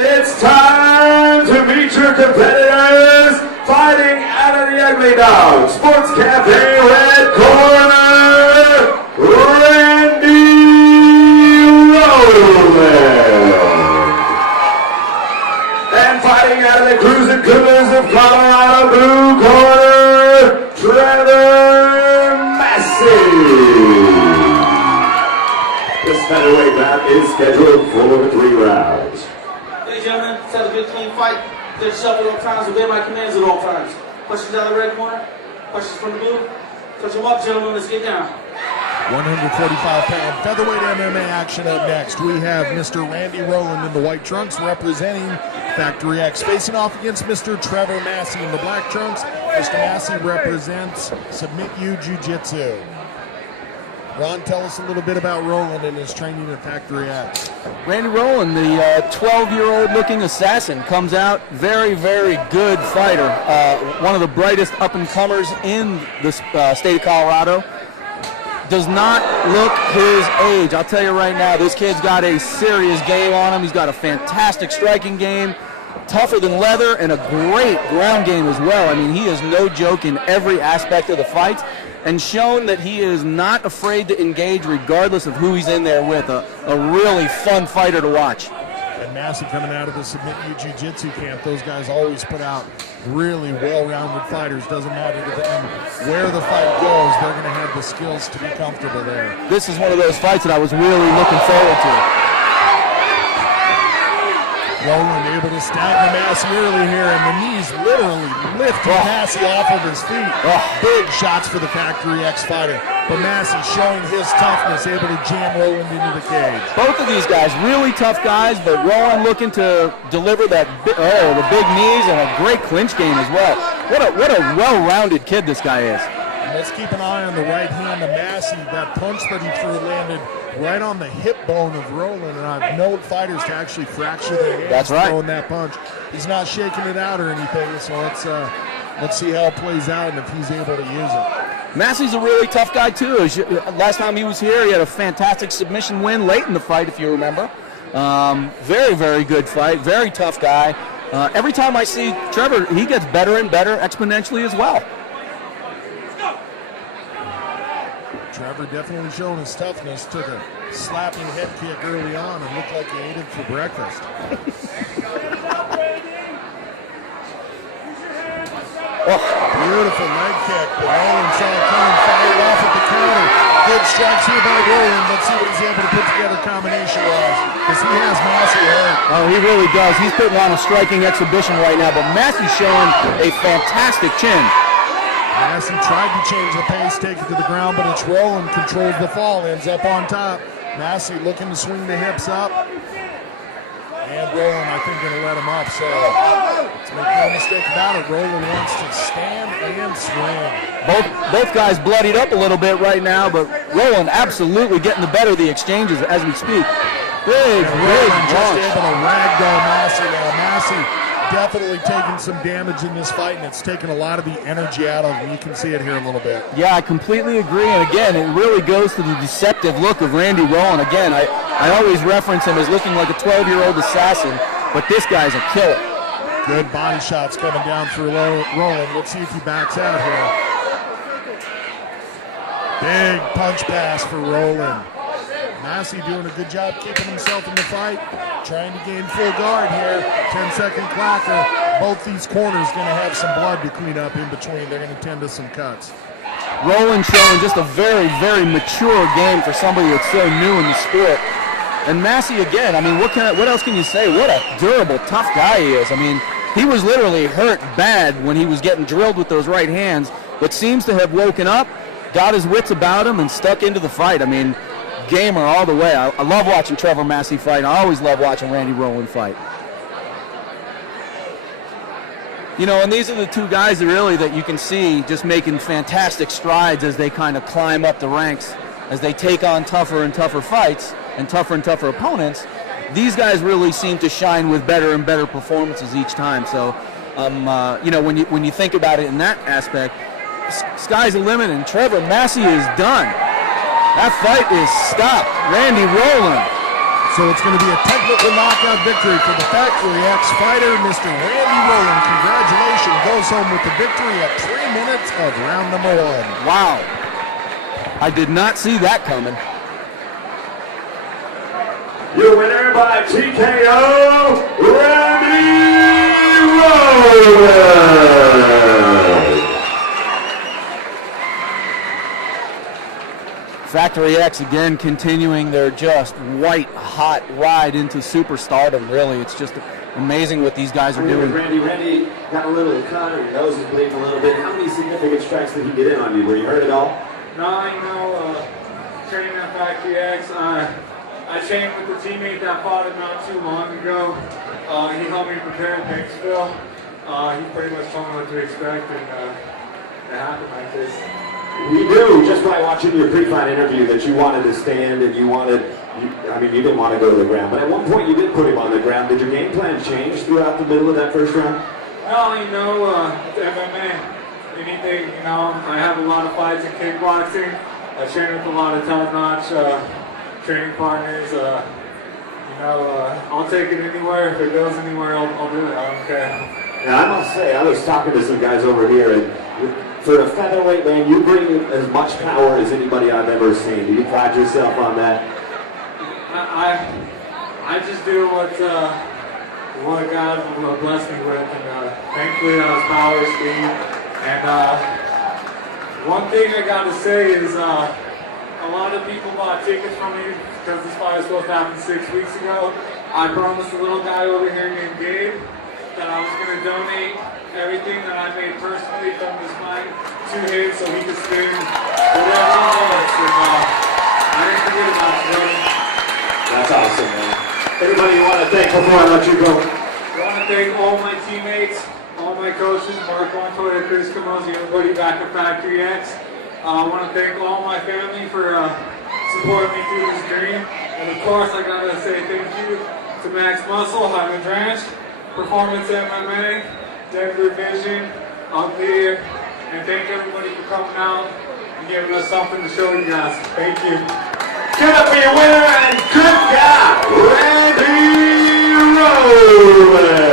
It's time to meet your competitors fighting out of the Ugly Dog Sports Cafe Red Corner, Randy Rowland. And fighting out of the Cruising Cougars of Colorado Blue Corner, Trevor Massey. This featherweight bout is scheduled for 3 rounds. Ladies and gentlemen, let's have a good clean fight. Good shuffle at all times, obey my commands at all times. Questions out of the red corner? Questions from the blue? Touch them up, gentlemen, let's get down. 145-pound featherweight MMA action up next. We have Mr. Randy Rowland in the white trunks representing Factory X, facing off against Mr. Trevor Massey in the black trunks. Mr. Massey represents Submit You Jiu-Jitsu. Ron, tell us a little bit about Rowland and his training at Factory X. Randy Rowland, the 12-year-old looking assassin, comes out very, very good fighter. One of the brightest up-and-comers in the state of Colorado. Does not look his age. I'll tell you right now, this kid's got a serious game on him. He's got a fantastic striking game, tougher than leather, and a great ground game as well. I mean, he is no joke in every aspect of the fight, and shown that he is not afraid to engage regardless of who he's in there with. A really fun fighter to watch. And Massey coming out of the Submit You Jiu-Jitsu camp, those guys always put out really well-rounded fighters. Doesn't matter to them where the fight goes, they're going to have the skills to be comfortable there. This is one of those fights that I was really looking forward to. Rowland able to stagger Massey early here, and the knees literally lifting Massey off of his feet. Big shots for the Factory X fighter, but Massey showing his toughness, able to jam Rowland into the cage. Both of these guys, really tough guys, but Rowland looking to deliver that, the big knees and a great clinch game as well. What a well-rounded kid this guy is. And let's keep an eye on the right hand of Massey. That punch that he threw landed right on the hip bone of Rowland, and I've known fighters to actually fracture their hands throwing that punch. He's not shaking it out or anything, so let's see how it plays out and if he's able to use it. Massey's a really tough guy too. Last time he was here, he had a fantastic submission win late in the fight, if you remember. Very, very good fight, very tough guy. Every time I see Trevor, he gets better and better exponentially as well. Trevor definitely showing his toughness. Took a slapping head kick early on and looked like he ate it for breakfast. Beautiful leg kick. But Rowland saw it coming, fired off at the counter. Good strikes here by Rowland. Let's see what he's able to put together combination-wise, because he has Massey hurt. Oh, he really does. He's putting on a striking exhibition right now, but Massey's showing a fantastic chin. Massey tried to change the pace, take it to the ground, but it's Rowland controls the fall, ends up on top. Massey looking to swing the hips up. And Rowland, I think, going to let him up. So let's make no mistake about it. Rowland wants to stand and swing. Both guys bloodied up a little bit right now, but Rowland absolutely getting the better of the exchanges as we speak. Big just able to ragdoll Massey now. Massey definitely taking some damage in this fight, and it's taken a lot of the energy out of him. You can see it here a little bit. Yeah, I completely agree, and again, it really goes to the deceptive look of Randy Rowland. Again, I always reference him as looking like a 12-year-old assassin, but this guy's a killer. Good body shots coming down through Rowland. Let's see if he backs out here. Big punch pass for Rowland. Massey doing a good job keeping himself in the fight, trying to gain full guard here. 10-second clacker. Both these corners going to have some blood to clean up in between. They're going to tend to some cuts. Rowland showing just a very, very mature game for somebody that's so new in the sport. And Massey again, I mean, what else can you say? What a durable, tough guy he is. I mean, he was literally hurt bad when he was getting drilled with those right hands, but seems to have woken up, got his wits about him, and stuck into the fight. I mean, gamer all the way. I love watching Trevor Massey fight. I always love watching Randy Rowland fight. You know, and these are the two guys that you can see just making fantastic strides as they kind of climb up the ranks, as they take on tougher and tougher fights and tougher opponents. These guys really seem to shine with better and better performances each time. So, you know, when you think about it in that aspect, sky's the limit, and Trevor Massey is done. That fight is stopped. Randy Rowland So it's going to be a technical knockout victory for the Factory X fighter, Mr. Randy Rowland. Congratulations, goes home with the victory at 3 minutes of round number 1. Wow. I did not see that coming. Your winner by TKO, Randy Rowland. Factory X again continuing their just white hot ride into superstardom. Really, it's just amazing what these guys are doing. Randy got a little cut, your nose is bleeding a little bit. How many significant strikes did he get in on you? Were you hurt at all? No, training at Factory X, I trained with the teammate that fought him not too long ago. He helped me prepare in Banksville. He pretty much told me what to expect, and it happened like this. We knew just by watching your pre-fight interview that you wanted to stand and you didn't want to go to the ground. But at one point you did put him on the ground. Did your game plan change throughout the middle of that first round? Well, it's MMA. Anything, I have a lot of fights in kickboxing. I train with a lot of top-notch training partners. I'll take it anywhere. If it goes anywhere, I'll do it. I don't care. And I must say, I was talking to some guys over here, and for a featherweight man, you bring as much power as anybody I've ever seen. Do you pride yourself on that? I just do what God blessed me with, and thankfully that was power, speed. And one thing I got to say is a lot of people bought tickets from me because this fight was supposed to happen 6 weeks ago. I promised a little guy over here named Gabe that I was going to donate everything that I made personally from this fight to him so he could spend whatever he wants. And I didn't forget about you, buddy. That's awesome, man. Anybody you want to thank before I let you go? I want to thank all my teammates, all my coaches, Mark Montoya, Chris Camozzi, everybody back at Factory X. I want to thank all my family for supporting me through this dream. And of course, I got to say thank you to Max Muscle, Hyman Dranch, Performance MMA, Denver Vision, up here. And thank everybody for coming out and giving us something to show you guys. Thank you. Give it up for your winner and good guy, Randy Rowland.